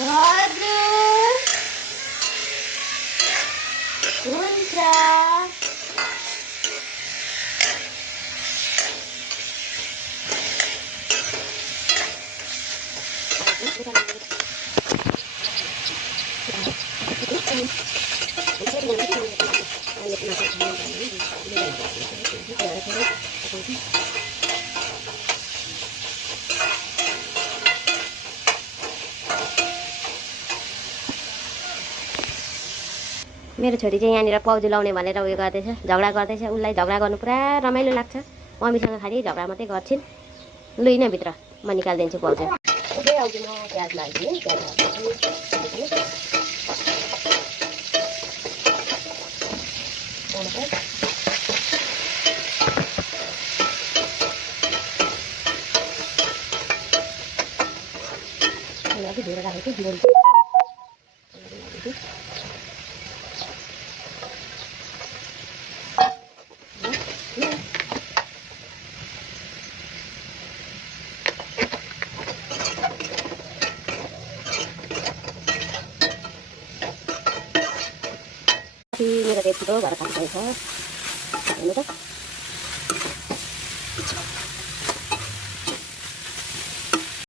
Aduh. Kuntra. मेरो छोरी चाहिँ यहाँनिर पाउजु लाउने भनेर उयो गर्दैछ, झगडा गर्दैछ। उसलाई झगडा गर्नु पुरा रमाइलो लाग्छ। मम्मीसँग खालि झगडा मात्रै गर्छिन्। लु न भित्र, म निकालिदिन्छु पाउजु। प्याज हाल्दिनु, प्याज हाल्छु। धेरै राखेको छु। मेरो रेसिपी भएर खान्छ हेर्नु त।